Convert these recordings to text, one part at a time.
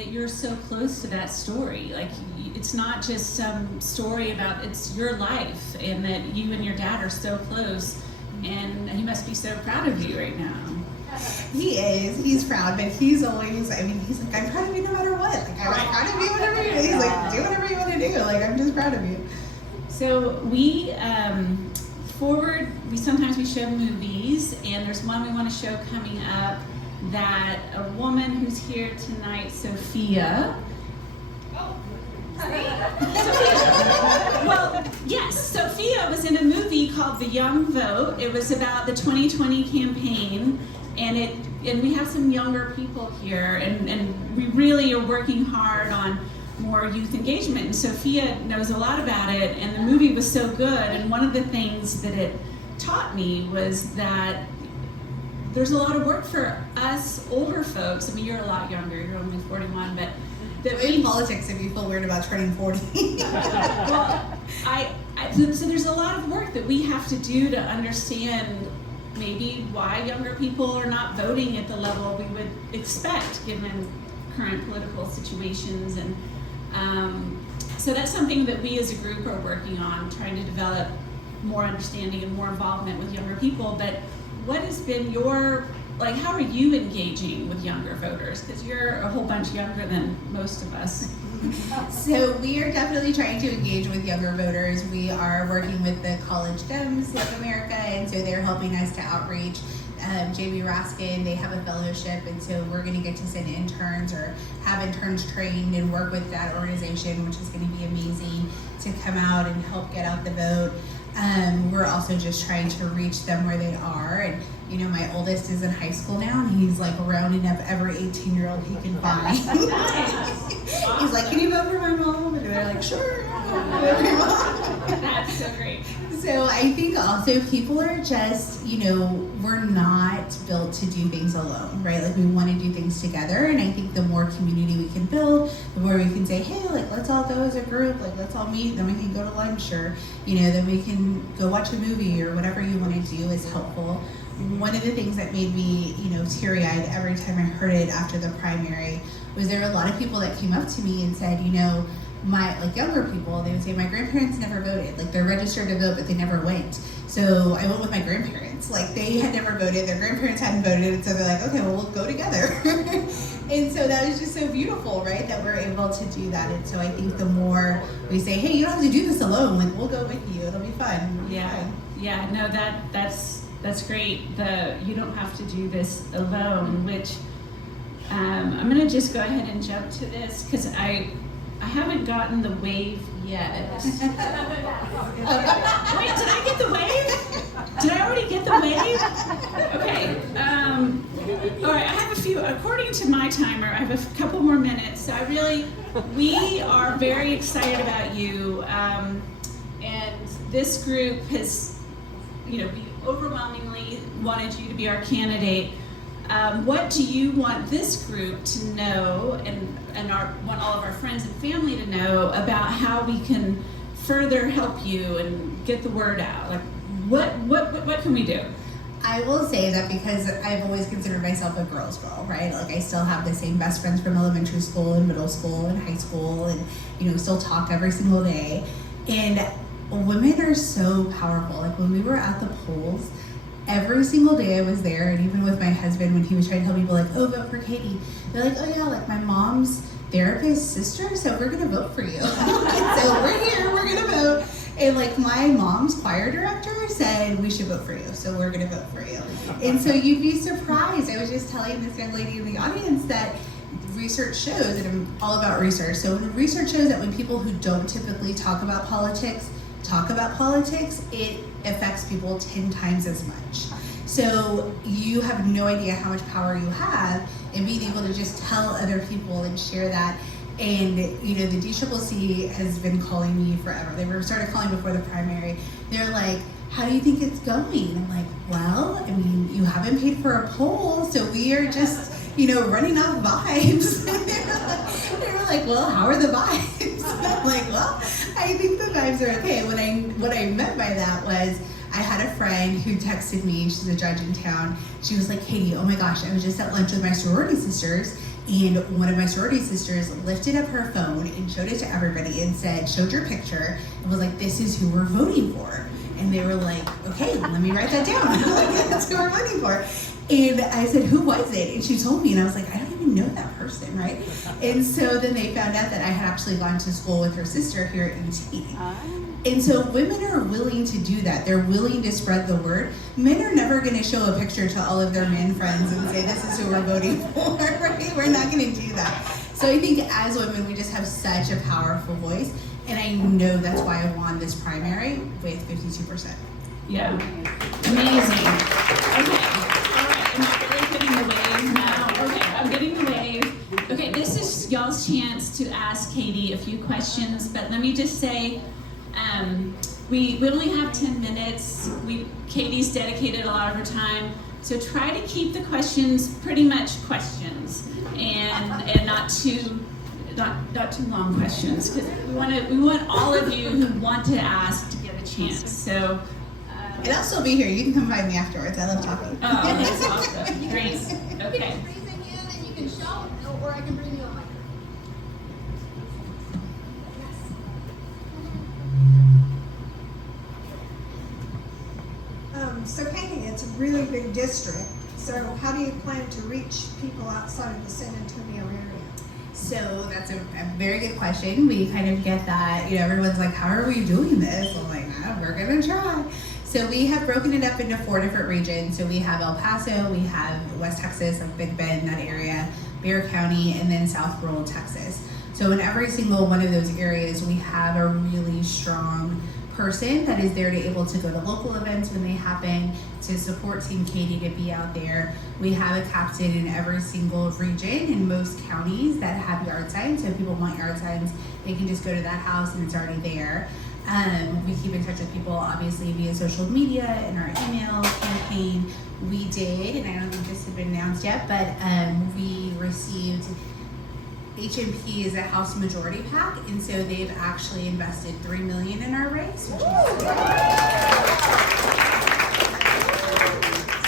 that you're so close to that story. Like, it's not just some story about, it's your life, and that you and your dad are so close, and he must be so proud of you right now. He is. He's proud, but he's always, I mean, he's like, I'm proud of you no matter what. Like, I'm proud of you whatever you do. He's like, do whatever you want to do. Like, I'm just proud of you. So we, sometimes we show movies, and there's one we want to show coming up that a woman who's here tonight, Sophia. Well, yes, Sophia was in a movie called The Young Vote. It was about the 2020 campaign, and we have some younger people here, and we really are working hard on more youth engagement. And Sophia knows a lot about it, and the movie was so good. And one of the things that it taught me was that there's a lot of work for us older folks. I mean, you're a lot younger, you're only 41, but in politics, if you feel weird about turning 40. Well, so there's a lot of work that we have to do to understand maybe why younger people are not voting at the level we would expect given current political situations. And so that's something that we as a group are working on, trying to develop more understanding and more involvement with younger people. But what has been your, like, how are you engaging with younger voters? Because you're a whole bunch younger than most of us. So we are definitely trying to engage with younger voters. We are working with the College Dems of America, and so they're helping us to outreach. JB Raskin, they have a fellowship, and so we're going to get to send interns or have interns trained and work with that organization, which is going to be amazing to come out and help get out the vote. We're also just trying to reach them where they are. And you know, my oldest is in high school now, and he's like rounding up every 18-year-old he can find. He's like, can you vote for my mom? And they're like, sure. That's so great. So I think also people are just, you know, we're not built to do things alone, right? Like, we want to do things together, and I think the more community we can build, the more we can say, hey, like, let's all go as a group, like, let's all meet, then we can go to lunch, or, you know, then we can go watch a movie, or whatever you want to do is helpful. One of the things that made me, you know, teary-eyed every time I heard it after the primary was there were a lot of people that came up to me and said, you know, like younger people, they would say, my grandparents never voted. Like, they're registered to vote, but they never went. So I went with my grandparents. Like, they had never voted, their grandparents hadn't voted, and so they're like, okay, well, we'll go together. And so that was just so beautiful, right, that we're able to do that. And so I think the more we say, hey, you don't have to do this alone, like, we'll go with you, it'll be fun. Yeah, no, that's great. You don't have to do this alone, which I'm gonna just go ahead and jump to this, because I haven't gotten the wave yet. Wait, did I get the wave? Did I already get the wave? Okay. All right, I have a few, according to my timer, I have a couple more minutes. So we are very excited about you. And this group has, you know, we overwhelmingly wanted you to be our candidate. What do you want this group to know, and want all of our friends and family to know about how we can further help you and get the word out? Like, what can we do? I will say that because I've always considered myself a girl's girl, right? Like, I still have the same best friends from elementary school and middle school and high school, and, you know, still talk every single day. And women are so powerful. Like, when we were at the polls, every single day I was there, and even with my husband, when he was trying to tell people, like, oh, vote for Katy, they're like, oh yeah, like, my mom's therapist's sister, so we're gonna vote for you. And so we're here, we're gonna vote. And like, my mom's choir director said we should vote for you, so we're gonna vote for you. And so you'd be surprised. I was just telling this young lady in the audience that research shows, and I'm all about research, so when research shows that when people who don't typically talk about politics, it affects people 10 times as much. So you have no idea how much power you have in being able to just tell other people and share that. And, you know, the DCCC has been calling me forever. They were started calling before the primary. They're like, how do you think it's going? I'm like, well, I mean, you haven't paid for a poll, so we are just, you know, running off vibes. They were like, well, how are the vibes? I'm like, well, I think the vibes are okay. What I meant by that was, I had a friend who texted me, she's a judge in town. She was like, Katy, oh my gosh, I was just at lunch with my sorority sisters, and one of my sorority sisters lifted up her phone and showed it to everybody and showed your picture, and was like, this is who we're voting for. And they were like, okay, let me write that down. Like, that's who we're voting for. And I said, who was it? And she told me, and I was like, I don't even know that person, right? And so then they found out that I had actually gone to school with her sister here at UT. And so women are willing to do that. They're willing to spread the word. Men are never going to show a picture to all of their men friends and say, this is who we're voting for, right? We're not going to do that. So I think as women, we just have such a powerful voice. And I know that's why I won this primary with 52%. Yeah, amazing. Okay, all right, am I really getting the wave now? Okay, I'm getting the wave. Okay, this is y'all's chance to ask Katy a few questions, but let me just say, we only have 10 minutes. Katy's dedicated a lot of her time, so try to keep the questions pretty much questions, and not too long questions, because we want all of you who want to ask to get a chance. So. And I'll still be here. You can come find me afterwards. I love talking. Oh, that's awesome. Great. Okay. Raise your hand and you can shout, or I can bring you a microphone. So Katy, it's a really big district. So how do you plan to reach people outside of the San Antonio area? So that's a very good question. We kind of get that, everyone's like, how are we doing this? I'm like, we're gonna try. So we have broken it up into 4 different regions. So we have El Paso, we have West Texas, like Big Bend, that area, Bexar County, and then South Rural Texas. So in every single one of those areas, we have a really strong person that is there to able to go to local events when they happen, to support Team Katy to be out there. We have a captain in every single region in most counties that have yard signs. So if people want yard signs, they can just go to that house and it's already there. We keep in touch with people obviously via social media and our email campaign. We did, and I don't think this has been announced yet, but we received HMP is a House Majority PAC, and so they've actually invested $3 million in our race, which is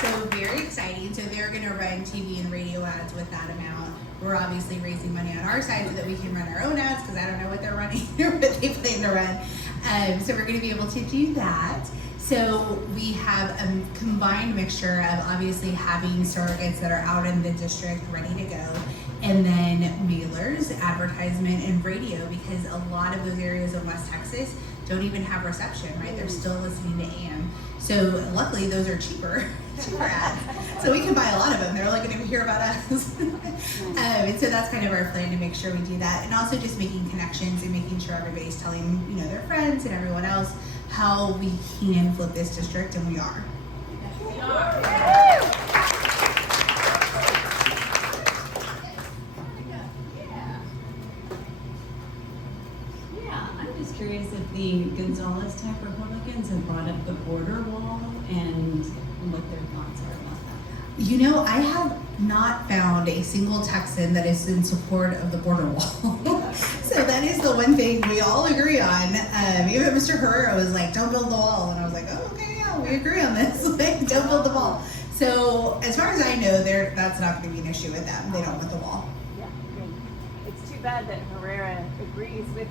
so very exciting. So they're going to run TV and radio ads with that amount. We're obviously raising money on our side so that we can run our own ads, because I don't know what they're running or what they plan to run. So we're going to be able to do that. So we have a combined mixture of obviously having surrogates that are out in the district ready to go, and then mailers, advertisement, and radio, because a lot of those areas in West Texas don't even have reception, right? They're still listening to AM. So luckily those are cheaper ads. So we can buy a lot of them. They're only going to hear about us. And so that's kind of our plan, to make sure we do that. And also just making connections and making sure everybody's telling, their friends and everyone else how we can flip this district, and we are. We are. I'm just curious if the Gonzalez type Republicans have brought up the border wall and what their thoughts are about that. I have not found a single Texan that is in support of the border wall. So that is the one thing we all agree on. Even Mr. Herrera was like, don't build the wall. And I was like, oh, okay, yeah, we agree on this. Like, don't build the wall. So as far as I know, that's not going to be an issue with them. They don't want the wall. Yeah, good. It's too bad that Herrera agrees with.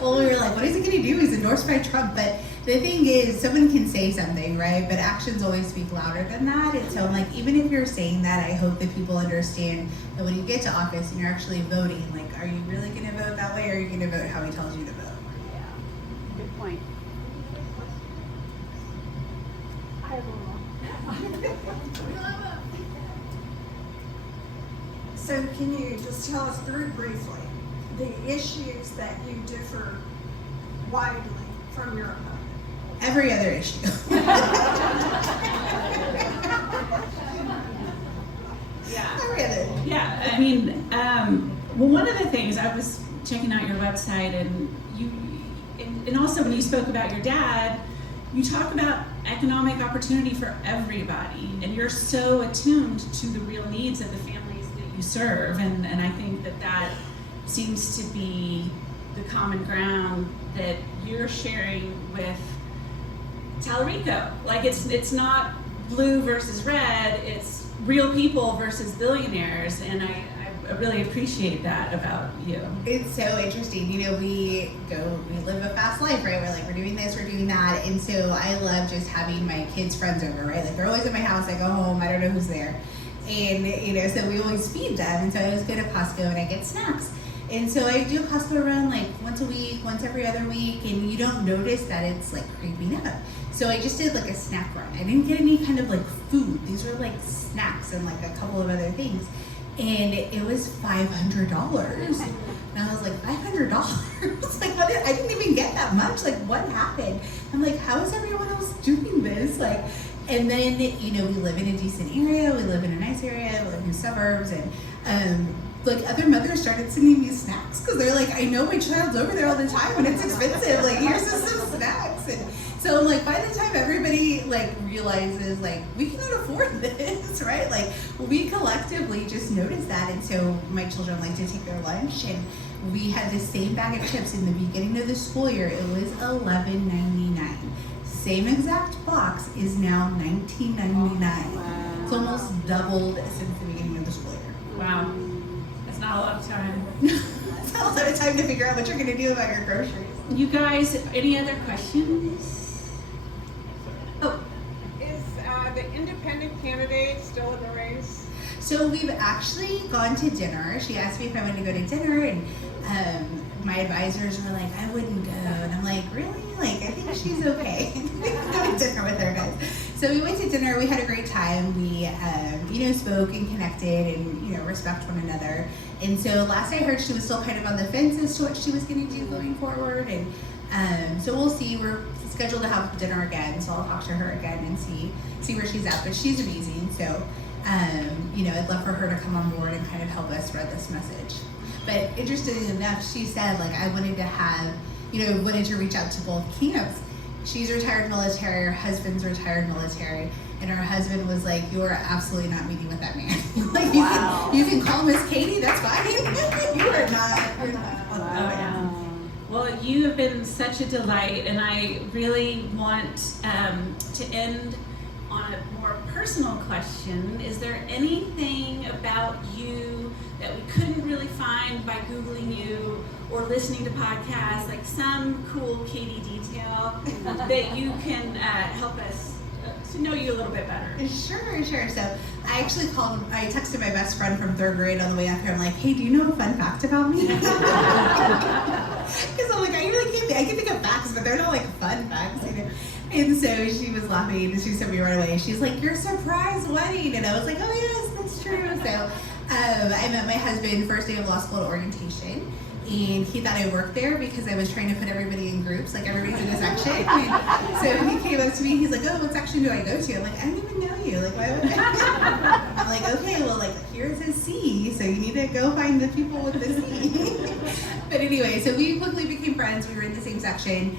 Well, we were like, what is he going to do? He's endorsed by Trump. But the thing is, someone can say something, right? But actions always speak louder than that. And so I'm like, even if you're saying that, I hope that people understand that when you get to office and you're actually voting, like, are you really going to vote that way, or are you going to vote how he tells you to vote? Yeah, good point. I have one more. So can you just tell us very briefly the issues that you differ widely from your opponent? Every other issue. Yeah. Every other. Yeah, I mean, well, one of the things, I was checking out your website, and also when you spoke about your dad, you talk about economic opportunity for everybody, and you're so attuned to the real needs of the families that you serve, and I think that seems to be the common ground that you're sharing with Talarico. Like it's not blue versus red, it's real people versus billionaires, and I really appreciate that about you. It's so interesting. You know, we live a fast life, right? We're doing this, we're doing that. And so I love just having my kids' friends over, right? Like they're always at my house, I go home, I don't know who's there. And, you know, so we always feed them. And so I always go to Costco and I get snacks. And so I do a Costco run like once a week, once every other week, and you don't notice that it's like creeping up. So I just did like a snack run. I didn't get any kind of like food. These were like snacks and like a couple of other things. And it was $500. And I was like, $500? Like, what? I didn't even get that much. Like, what happened? I'm like, how is everyone else doing this? Like, and then, you know, we live in a decent area. We live in a nice area. We live in suburbs. And, like, other mothers started sending me snacks because they're like, I know my child's over there all the time and it's expensive. Like, here's just some snacks. And so, like, by the time everybody, like, realizes, like, we cannot afford this, right? Like, we collectively just noticed that. And so my children like to take their lunch. And we had the same bag of chips in the beginning of the school year. It was $11.99. Same exact box is now $19.99. Wow. It's almost doubled since the beginning of the school year. Wow. That's not a lot of time. It's not a lot of time to figure out what you're going to do about your groceries. You guys, any other questions? Oh, Is the independent candidate still in the race? So we've actually gone to dinner. She asked me if I wanted to go to dinner, and my advisors were like, I wouldn't go. And I'm like, really? Like, I think she's okay. We can go to dinner with her, guys. So we went to dinner. We had a great time. We, you know, spoke and connected and, you know, respect one another. And so last I heard, she was still kind of on the fence as to what she was going to do going forward. And so we'll see. We're scheduled to have dinner again, so I'll talk to her again and see where she's at. But she's amazing. So, you know, I'd love for her to come on board and kind of help us spread this message. But interestingly enough, she said, like, I wanted to have, you know, wanted to reach out to both camps. She's retired military, her husband's retired military, and her husband was like, you are absolutely not meeting with that man. Like, Wow. you can call him as Katy, that's fine. You're not. wow. Well, you have been such a delight, and I really want to end on a more personal question. Is there anything about you that we couldn't really find by Googling you or listening to podcasts, like some cool Katy detail that you can help us to know you a little bit better? Sure. So I actually I texted my best friend from 3rd grade on the way up here. I'm like, hey, do you know a fun fact about me? Because I'm like, I can think of facts, but they're not like fun facts, you know? And so she was laughing and she sent me right away. She's like, your surprise wedding. And I was like, oh yes, that's true. So I met my husband first day of law school at orientation. And he thought I worked there because I was trying to put everybody in groups, like everybody's in a section. And so he came up to me, he's like, oh, what section do I go to? I'm like, I don't even know you. Like, why would I? I'm like, okay, well, like, here's a C, so you need to go find the people with the C. But anyway, so we quickly became friends. We were in the same section.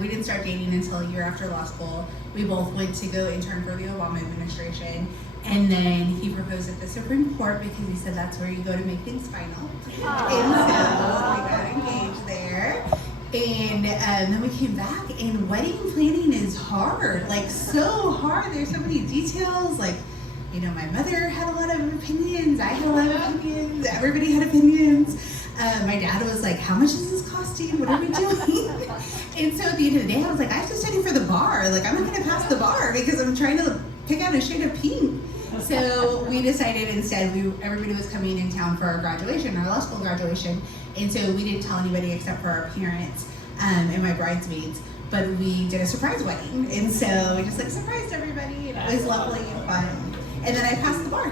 We didn't start dating until a year after law school. We both went to go intern for the Obama administration. And then he proposed at the Supreme Court because he said that's where you go to make things final. And so we got engaged there. And then we came back, and wedding planning is hard, like so hard. There's so many details. Like, you know, my mother had a lot of opinions. I had a lot of opinions. Everybody had opinions. My dad was like, how much is this costing? What are we doing? And so at the end of the day, I was like, I have to study for the bar. Like, I'm not going to pass the bar because I'm trying to pick out a shade of pink. So we decided instead, everybody was coming in town for our graduation, our law school graduation. And so we didn't tell anybody except for our parents and my bridesmaids. But we did a surprise wedding. And so we just like surprised everybody. And it was lovely and fun. And then I passed the bar.